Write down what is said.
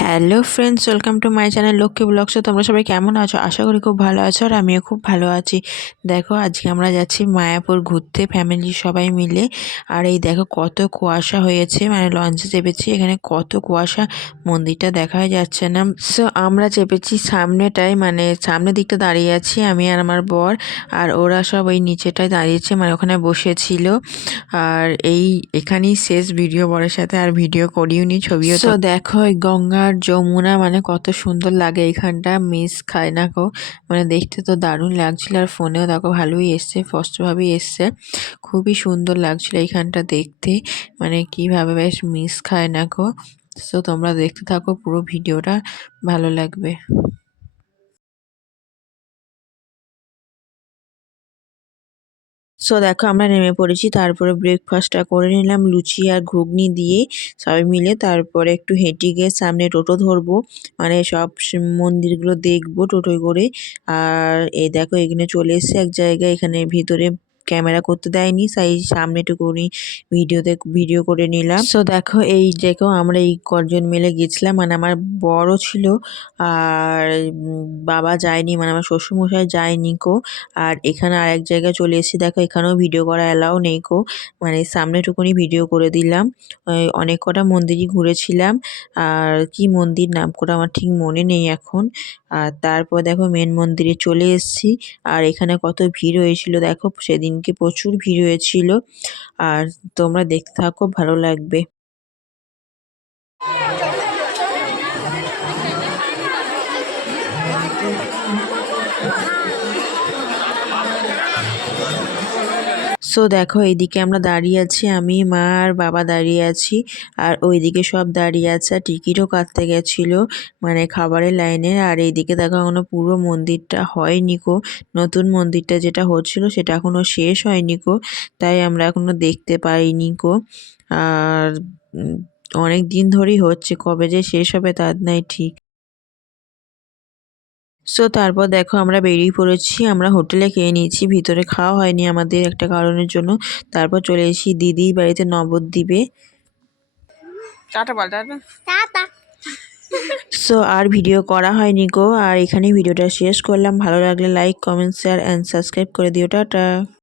Hello friends welcome to my channel Lakshmi blogs তোমরা সবাই কেমন আছো? আশা করি খুব ভালো আছো আর আমিও খুব ভালো আছি। দেখো আজকে আমরা যাচ্ছি মায়াপুর ঘুরতে ফ্যামিলি সবাই মিলে। আর এই দেখো কত কুয়াশা হয়েছে। মানে লঞ্চে চেপেছি এখানে কত কুয়াশা মন্দিরটা দেখাই যাচ্ছে না। সো আমরা চেপেছি সামনেটায় মানে সামনের দিকটা দাঁড়িয়ে আছি আমি আর আমার বর। আর ওরা সব ওই নিচেটায় দাঁড়িয়েছে মানে ওখানে বসেছিল। আর এই এখানেই শেষ ভিডিও বরের সাথে আর ভিডিও করিও নি ছবিও তো। দেখো এই গঙ্গার যমুনা মানে কত সুন্দর লাগে এইখানটা মিস খায় না কো মানে দেখতে তো দারুণ লাগছিল আর ফোনেও দেখো ভালোই এসছে, স্পষ্টভাবেই এসছে। খুবই সুন্দর লাগছিল এইখানটা দেখতে মানে কীভাবে বেশ মিস খায় না কো সো তোমরা দেখতে থাকো পুরো ভিডিওটা, ভালো লাগবে। সো দেখো, আমরা নেমে পড়েছি। তারপরে ব্রেকফাস্টটা করে নিলাম, লুচি আর ঘুগনি দিয়ে সবাই মিলে। তারপরে একটু হেঁটে গিয়ে সামনে টোটো ধরবো। মানে সব মন্দিরগুলো দেখব টোটোয় করে। আর এই দেখো, এখানে চলে এসছে এক জায়গায়। এখানে ভিতরে ক্যামেরা করতে দেয়নি তাই সামনেটুকুনি ভিডিওতে, ভিডিও করে নিলাম। সো দেখো, এই দেখো, আমরা এই কজন মিলে গেছিলাম। মানে আমার বড় ছিল আর বাবা যায়নি মানে আমার শ্বশুরমশাই যায়নি কো। আর এখানে আর এক জায়গায় চলে এসেছি। দেখো, এখানেও ভিডিও করা অ্যালাউ নেই কো। মানে সামনেটুকুনি ভিডিও করে দিলাম। অনেক কটা মন্দিরই ঘুরেছিলাম। আর কি মন্দির নাম করে আমার ঠিক মনে নেই এখন। আর তারপর দেখো মেন মন্দিরে চলে এসেছি। আর এখানে কত ভিড় হয়েছিল দেখো, সেদিনকে প্রচুর ভিড় হয়েছিল। আর তোমরা দেখতে থাকো, ভালো লাগবে। সো দেখো এইদিকে আমরা দাঁড়িয়ে আছি, আমি, মা আর বাবা দাঁড়িয়ে আছি, আর ওইদিকে সব দাঁড়িয়ে আছে, আর টিকিটও কাটতে গেছিল মানে খাবারের লাইনে, আর এইদিকে দেখো এখনও পুরো মন্দিরটা হয়নি কো নতুন মন্দিরটা যেটা হচ্ছিল সেটা এখনও শেষ হয়নি কো তাই আমরা এখনও দেখতে পাইনি কো আর অনেক দিন ধরেই হচ্ছে, কবে যে শেষ হবে তার নাই ঠিক। সো তারপর দেখো আমরা বেরিয়ে পড়েছি আমরা হোটেলে খেয়ে নিয়েছি ভিতরে খাওয়া হয়নি আমাদের একটা কারণের জন্য। তারপর চলে এসেছি দিদি বাড়িতে নবদ্বীপে। টাটা বল টাটা। টাটা। সো আর ভিডিও করা হয়নি গো আর এখানে ভিডিওটা শেষ করলাম। ভালো লাগলে like comment share and subscribe করে দিও। টাটা।